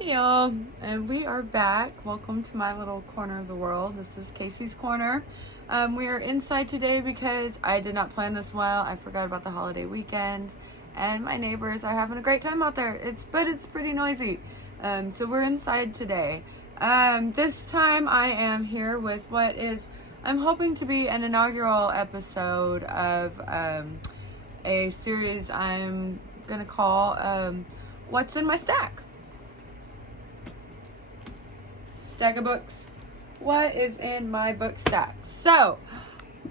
Hey y'all, and we are back. Welcome to my little corner of the world. This is Casey's Corner. We are inside today because I did not plan this well. I forgot about the holiday weekend, and my neighbors are having a great time out there. It's pretty noisy. So we're inside today. This time I am here with what is, I'm hoping to be an inaugural episode of a series I'm gonna call What's in My Stack? Stack of books. What is in my book stack? So,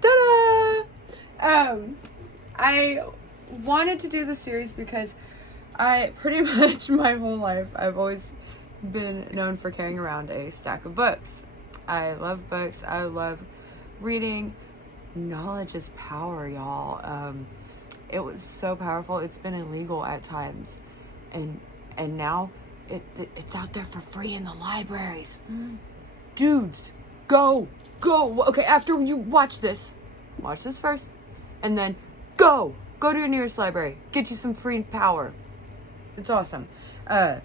ta-da! I wanted to do this series because I pretty much my whole life I've always been known for carrying around a stack of books. I love books. I love reading. Knowledge is power, y'all. It was so powerful. It's been illegal at times, and now it's out there for free in the libraries. Dudes, go. Okay, after you watch this first, and then go to your nearest library. Get you some free power. It's awesome. But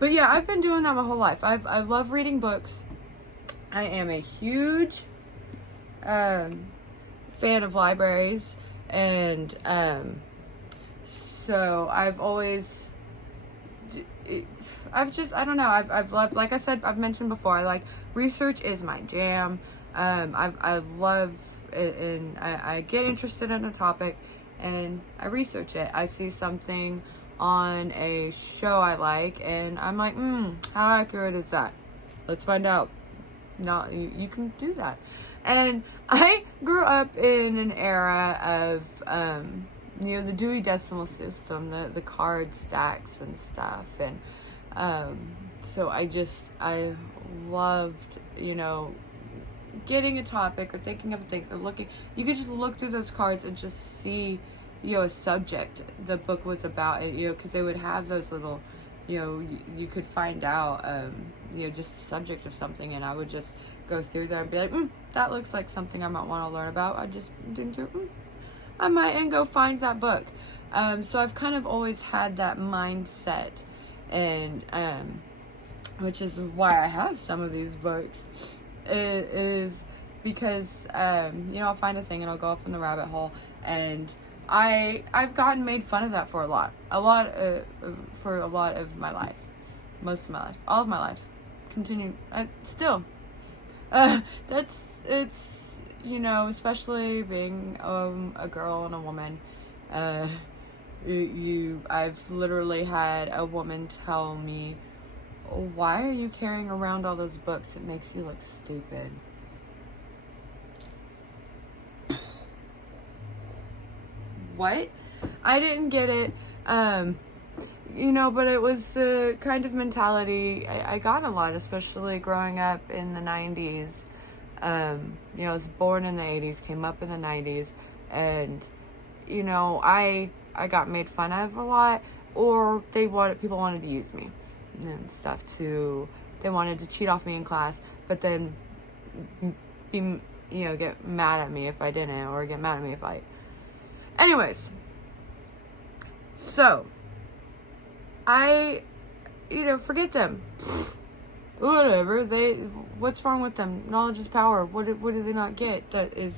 yeah, I've been doing that my whole life. I love reading books. I am a huge fan of libraries, and so I've always, I don't know, I've loved, like I said, I've mentioned before, I like, research is my jam. I love it, and I get interested in a topic and I research it. I see something on a show I like and I'm like, how accurate is that? Let's find out. Not, you can do that. And I grew up in an era of, the Dewey Decimal System, the card stacks and stuff. And so I loved, getting a topic or thinking of things or looking. You could just look through those cards and just see, a subject the book was about. Because they would have those little, you could find out, just the subject of something, and I would just go through there and be like, that looks like something I might want to learn about. I just didn't do I might and go find that book. So I've kind of always had that mindset, and which is why I have some of these books, is because I'll find a thing and I'll go off in the rabbit hole, and I've gotten made fun of that for a lot of my life, most of my life, all of my life, continue still. It's especially being a girl and a woman. I've literally had a woman tell me, why are you carrying around all those books? It makes you look stupid. What? I didn't get it. But it was the kind of mentality I got a lot, especially growing up in the 90s. I was born in the 80s, came up in the 90s, and, I got made fun of a lot, or people wanted to use me and stuff they wanted to cheat off me in class, but then get mad at me if I didn't, or get mad at me if I, anyways, so, I, forget them. Whatever, what's wrong with them? Knowledge is power. What do they not get that is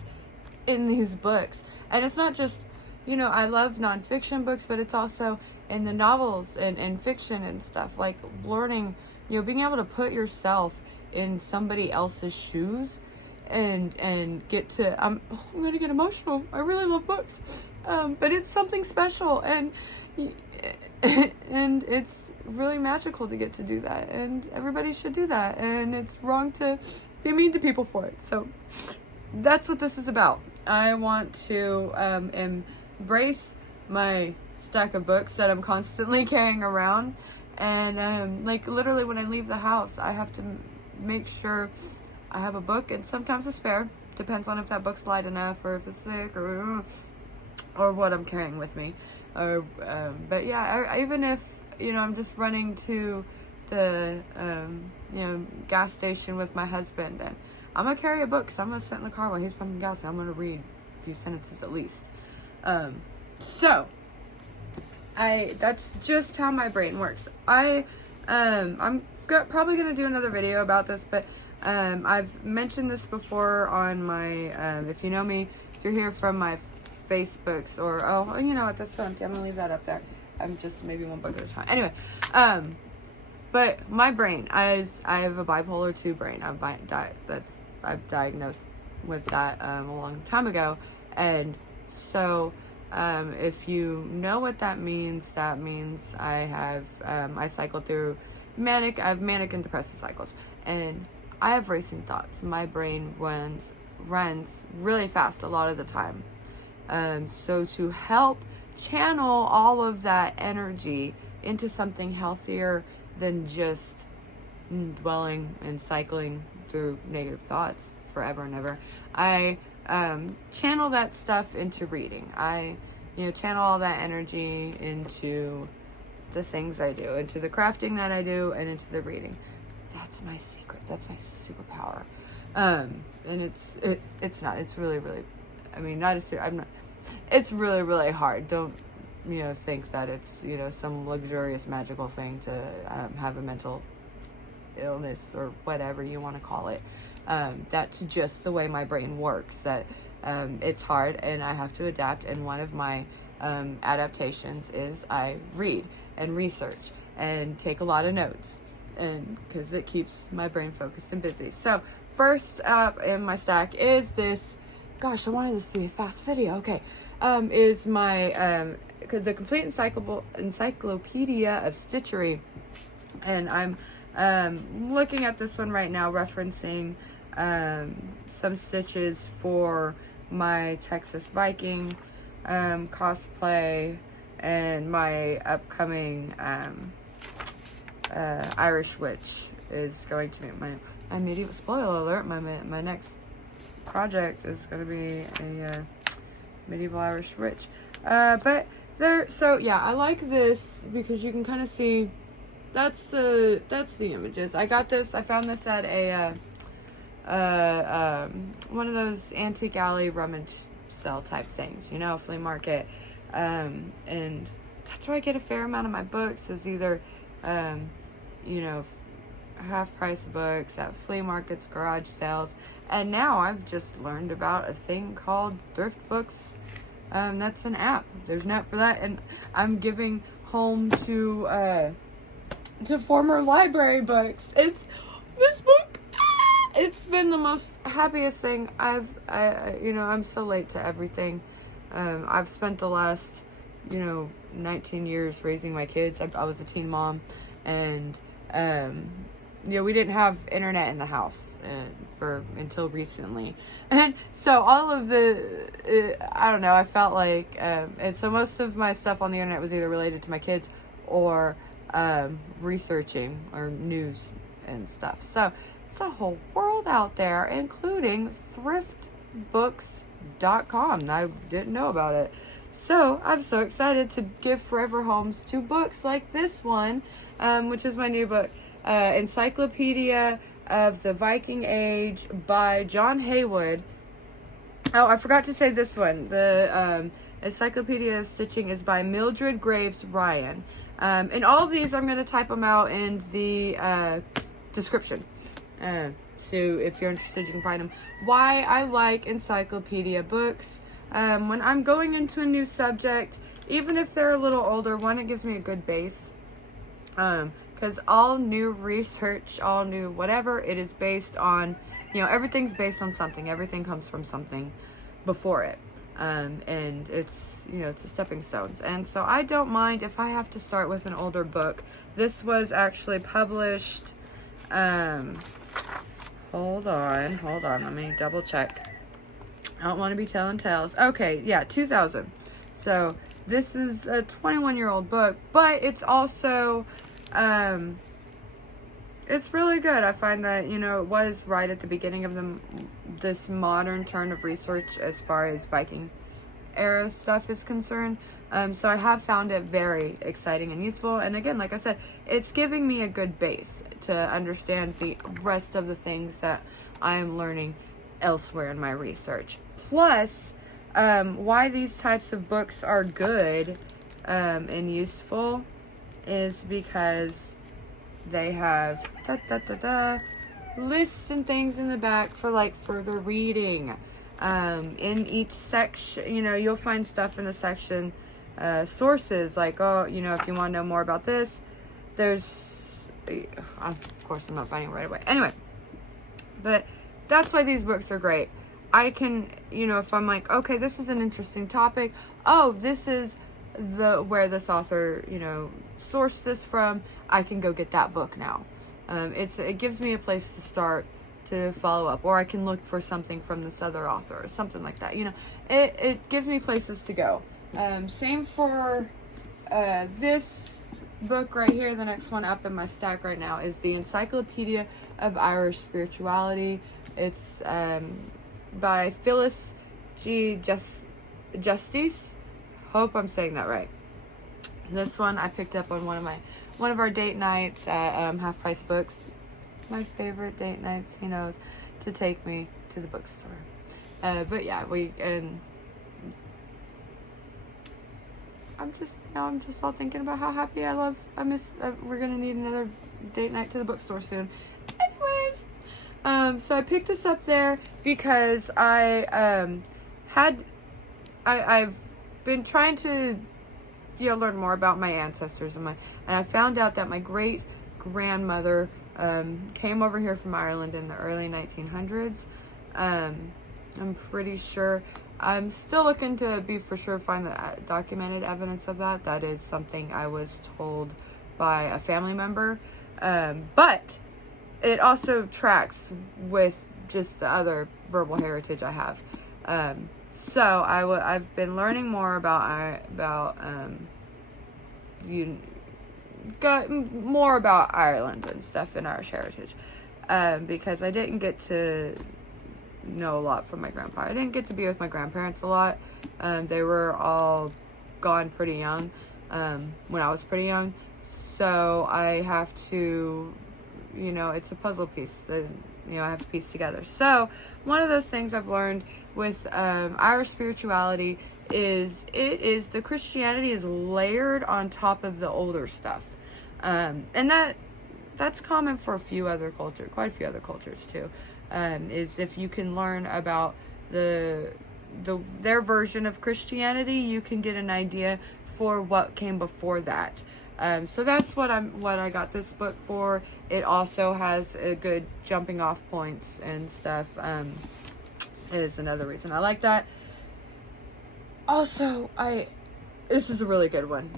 in these books? And it's not just, I love nonfiction books, but it's also in the novels and fiction and stuff, like learning, being able to put yourself in somebody else's shoes and get to, I'm gonna get emotional. I really love books. But it's something special, and it's really magical to get to do that, and everybody should do that, and it's wrong to be mean to people for it. So that's what this is about. I want to embrace my stack of books that I'm constantly carrying around, and literally when I leave the house, I have to make sure I have a book and sometimes a spare, depends on if that book's light enough or if it's thick or what I'm carrying with me. But yeah, even if I'm just running to the gas station with my husband, and I'm gonna carry a book because I'm gonna sit in the car while he's pumping gas and I'm gonna read a few sentences at least. So that's just how my brain works. I probably going to do another video about this, but I've mentioned this before on my, if you know me, if you're here from my Facebooks, or, oh, you know what, that's so empty. I'm going to leave that up there. I'm just maybe one book at a time. Anyway, but my brain, I have a bipolar 2 brain. I've diagnosed with that a long time ago. And so if you know what that means I have, I cycle through I have manic and depressive cycles, and I have racing thoughts. My brain runs really fast a lot of the time. So to help channel all of that energy into something healthier than just dwelling and cycling through negative thoughts forever and ever, I channel that stuff into reading. I channel all that energy into the things I do, into the crafting that I do, and into the reading. That's my secret. That's my superpower. And it's really, I mean, it's really, really hard. Don't, think that it's, some luxurious magical thing to have a mental illness or whatever you want to call it. That's just the way my brain works, that it's hard and I have to adapt. And one of my adaptations is I read and research and take a lot of notes, and because it keeps my brain focused and busy. So first up in my stack is this, gosh, I wanted this to be a fast video. Okay. Is my the complete encyclopedia of Stitchery, and I'm looking at this one right now, referencing some stitches for my Texas Viking cosplay and my upcoming Irish witch is going to be my medieval, spoiler alert, my next project is going to be a medieval Irish witch. But there, so yeah, I like this because you can kind of see that's the images. I found this at a one of those antique alley rummage sale type things, flea market, and that's where I get a fair amount of my books, is either half price books at flea markets, garage sales, and now I've just learned about a thing called thrift books. That's an app. There's an app for that, and I'm giving home to former library books. It's this book. It's been the most happiest thing. I'm so late to everything. I've spent the last 19 years raising my kids. I was a teen mom, and we didn't have internet in the house until recently, and so all of I don't know, I felt like and so most of my stuff on the internet was either related to my kids or researching or news and stuff. So it's a whole world out there, including thriftbooks.com. I didn't know about it. So I'm so excited to give forever homes to books like this one, which is my new book, Encyclopedia of the Viking Age by John Haywood. Oh, I forgot to say this one. The Encyclopedia of Stitching is by Mildred Graves Ryan. And all of these, I'm going to type them out in the description. So if you're interested, you can find them. Why I like encyclopedia books. When I'm going into a new subject, even if they're a little older, one, it gives me a good base. Because all new research, all new whatever, it is based on, everything's based on something. Everything comes from something before it. And it's, it's a stepping stones. And so I don't mind if I have to start with an older book. This was actually published, hold on, let me double check. I don't want to be telling tales. Okay, yeah, 2000. So this is a 21-year-old book, but it's also, it's really good. I find that, it was right at the beginning of this modern turn of research as far as Viking era stuff is concerned. So I have found it very exciting and useful. And again, like I said, it's giving me a good base to understand the rest of the things that I'm learning elsewhere in my research. Plus, why these types of books are good and useful is because they have lists and things in the back for like further reading. In each section, you know, you'll find stuff in the section, sources, like, oh, you know, if you want to know more about this, there's, of course I'm not finding it right away. Anyway, but that's why these books are great. I can, you know, if I'm like, okay, this is an interesting topic. Oh, this is where this author, you know, sourced this from. I can go get that book now. It gives me a place to start to follow up, or I can look for something from this other author or something like that. You know, it gives me places to go. Same for this book right here. The next one up in my stack right now is the Encyclopedia of Irish Spirituality. It's by Phyllis Jestice. Hope I'm saying that right. This one I picked up on one of our date nights at Half Price Books. My favorite date nights, he knows, to take me to the bookstore. But yeah, I'm just all thinking about how happy I miss, we're gonna need another date night to the bookstore soon. Anyways, so I picked this up there because I've been trying to, you know, learn more about my ancestors and I found out that my great grandmother came over here from Ireland in the early 1900s. I'm pretty sure. I'm still looking to be for sure find the documented evidence of that. That is something I was told by a family member. But it also tracks with just the other verbal heritage I have. So I've been learning more about more about Ireland and stuff in Irish heritage, because I didn't get to know a lot from my grandpa. I didn't get to be with my grandparents a lot. They were all gone pretty young when I was pretty young, so I have to, you know, it's a puzzle piece that, you know, I have to piece together. So one of those things I've learned with Irish spirituality is the Christianity is layered on top of the older stuff, and that's common for quite a few other cultures too. Is if you can learn about their version of Christianity, you can get an idea for what came before that. So that's what I got this book for. It also has a good jumping off points and stuff. Is another reason I like that. Also, this is a really good one.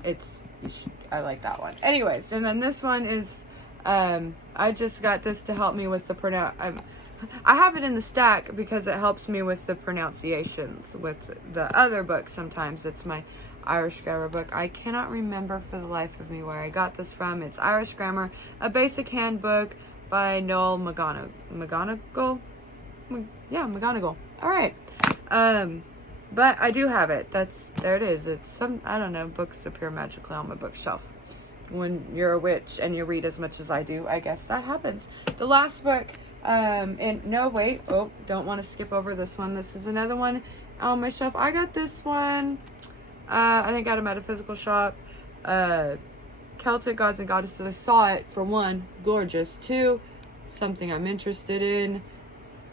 I like that one. Anyways, and then this one is, I just got this to help me with the I have it in the stack because it helps me with the pronunciations with the other books. Sometimes it's my Irish grammar book. I cannot remember for the life of me where I got this from. It's Irish Grammar, a basic handbook by Noel McGonagle. Yeah, McGonagle. All right. But I do have it. There it is. It's I don't know, books appear magically on my bookshelf. When you're a witch and you read as much as I do, I guess that happens. The last book, don't want to skip over this one. This is another one on my shelf. I got this one, I think at a metaphysical shop. Celtic Gods and Goddesses. I saw it, for one, gorgeous. Two, something I'm interested in.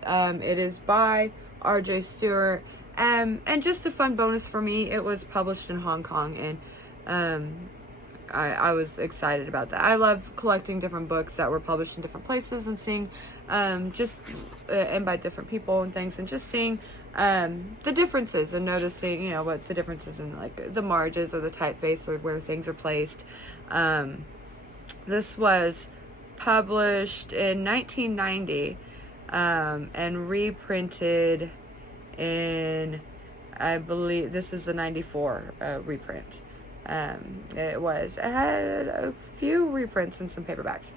It is by R.J. Stewart. And just a fun bonus for me, it was published in Hong Kong, and I was excited about that. I love collecting different books that were published in different places and seeing, and by different people and things, and just seeing the differences and noticing, you know, what the differences in like the marges or the typeface or where things are placed. This was published in 1990 and reprinted in, I believe this is the 94 reprint. It had a few reprints and some paperbacks.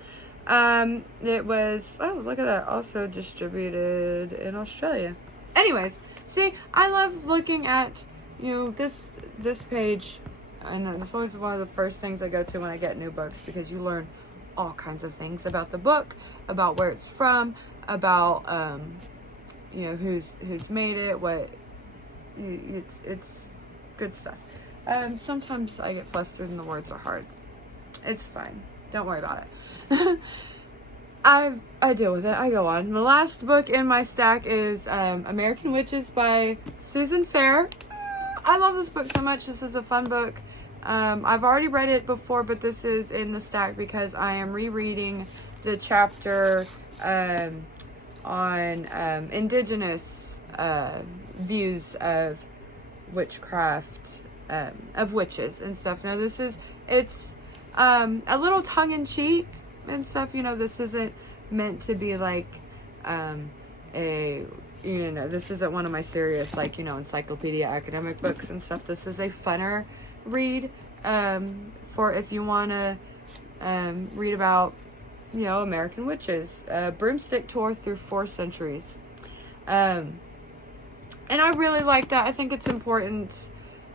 It was, oh, look at that, also distributed in Australia. Anyways, see, I love looking at, you know, this page, and this is always one of the first things I go to when I get new books, because you learn all kinds of things about the book, about where it's from, about you know, who's made it, it's good stuff. Sometimes I get flustered and the words are hard. It's fine. Don't worry about it. I deal with it. I go on. The last book in my stack is American Witches by Susan Fair. I love this book so much. This is a fun book. I've already read it before, but this is in the stack because I am rereading the chapter on indigenous views of witchcraft, of witches and stuff. Now it's a little tongue-in-cheek and stuff. You know, this isn't meant to be like this isn't one of my serious, like, you know, encyclopedia academic books and stuff. This is a funner read for if you want to read about, you know, American witches. Broomstick tour through 4 centuries. And I really like that. I think it's important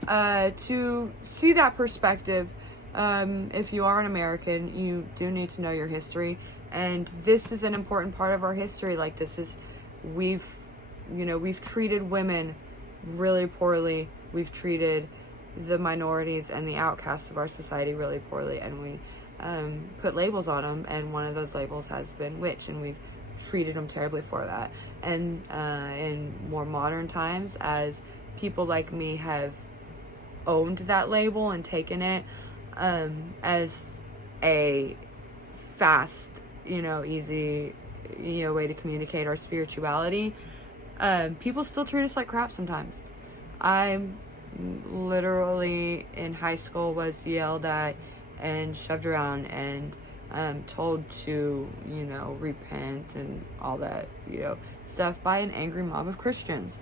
to see that perspective. If you are an American, you do need to know your history. And this is an important part of our history. Like, we've treated women really poorly. We've treated the minorities and the outcasts of our society really poorly. And we put labels on them. And one of those labels has been witch. And we've treated them terribly for that. And in more modern times, as people like me have owned that label and taken it as a fast, you know, easy, you know, way to communicate our spirituality, people still treat us like crap sometimes. I literally in high school was yelled at and shoved around and told to, you know, repent and all that, you know, stuff by an angry mob of Christians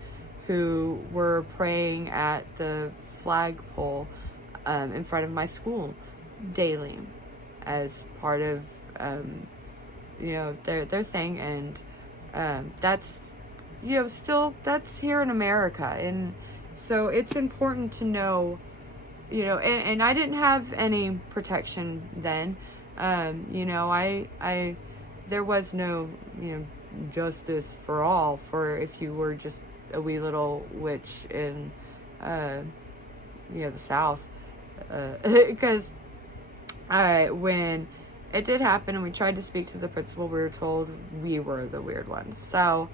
who were praying at the flagpole in front of my school daily as part of you know, their thing. And that's, you know, still, that's here in America. And so it's important to know, you know, and I didn't have any protection then. You know, there was no, you know, justice for all for if you were just a wee little witch in, you know, the South. Because when it did happen and we tried to speak to the principal, we were told we were the weird ones. So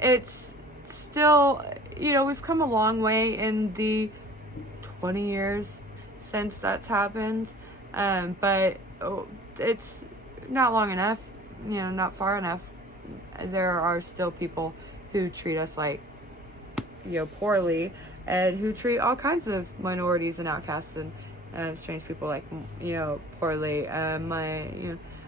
it's still, you know, we've come a long way in the 20 years since that's happened. But it's not long enough, you know, not far enough. There are still people who treat us like, you know, poorly, and who treat all kinds of minorities and outcasts and strange people like, you know, poorly.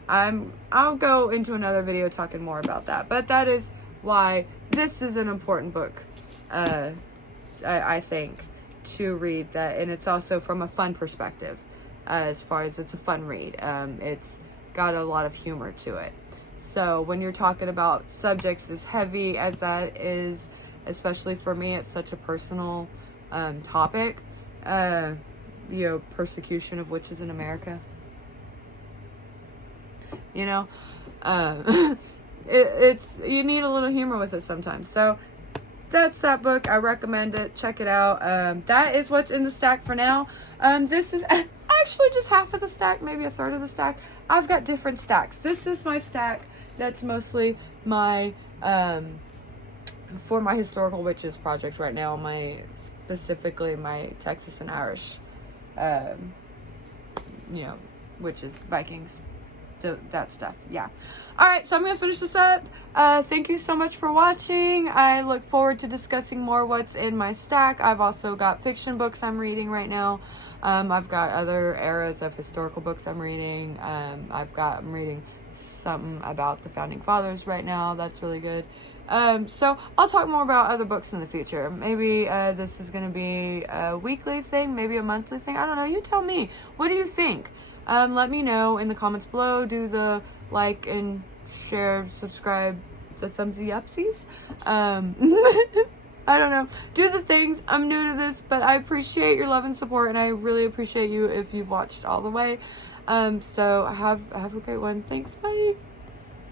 I'll go into another video talking more about that, but that is why this is an important book, I think, to read. That, and it's also from a fun perspective, as far as it's a fun read. It's got a lot of humor to it. So when you're talking about subjects as heavy as that is, especially for me, it's such a personal topic. You know, persecution of witches in America. You know, it's you need a little humor with it sometimes. So that's that book. I recommend it. Check it out. That is what's in the stack for now. This is actually just half of the stack, maybe a third of the stack. I've got different stacks. This is my stack that's mostly my for my historical witches project right now. Specifically my Texas and Irish, you know, witches, Vikings, that stuff. Yeah. All right, so I'm gonna finish this up. Thank you so much for watching. I look forward to discussing more what's in my stack. I've also got fiction books I'm reading right now. I've got other eras of historical books I'm reading. I'm reading something about the founding fathers right now. That's really good. So I'll talk more about other books in the future. Maybe this is going to be a weekly thing, maybe a monthly thing. I don't know. You tell me. What do you think? Let me know in the comments below. Do the like and share, subscribe, the thumbsy upsies. I don't know. Do the things. I'm new to this, but I appreciate your love and support, and I really appreciate you if you've watched all the way. So have a great one. Thanks. Bye.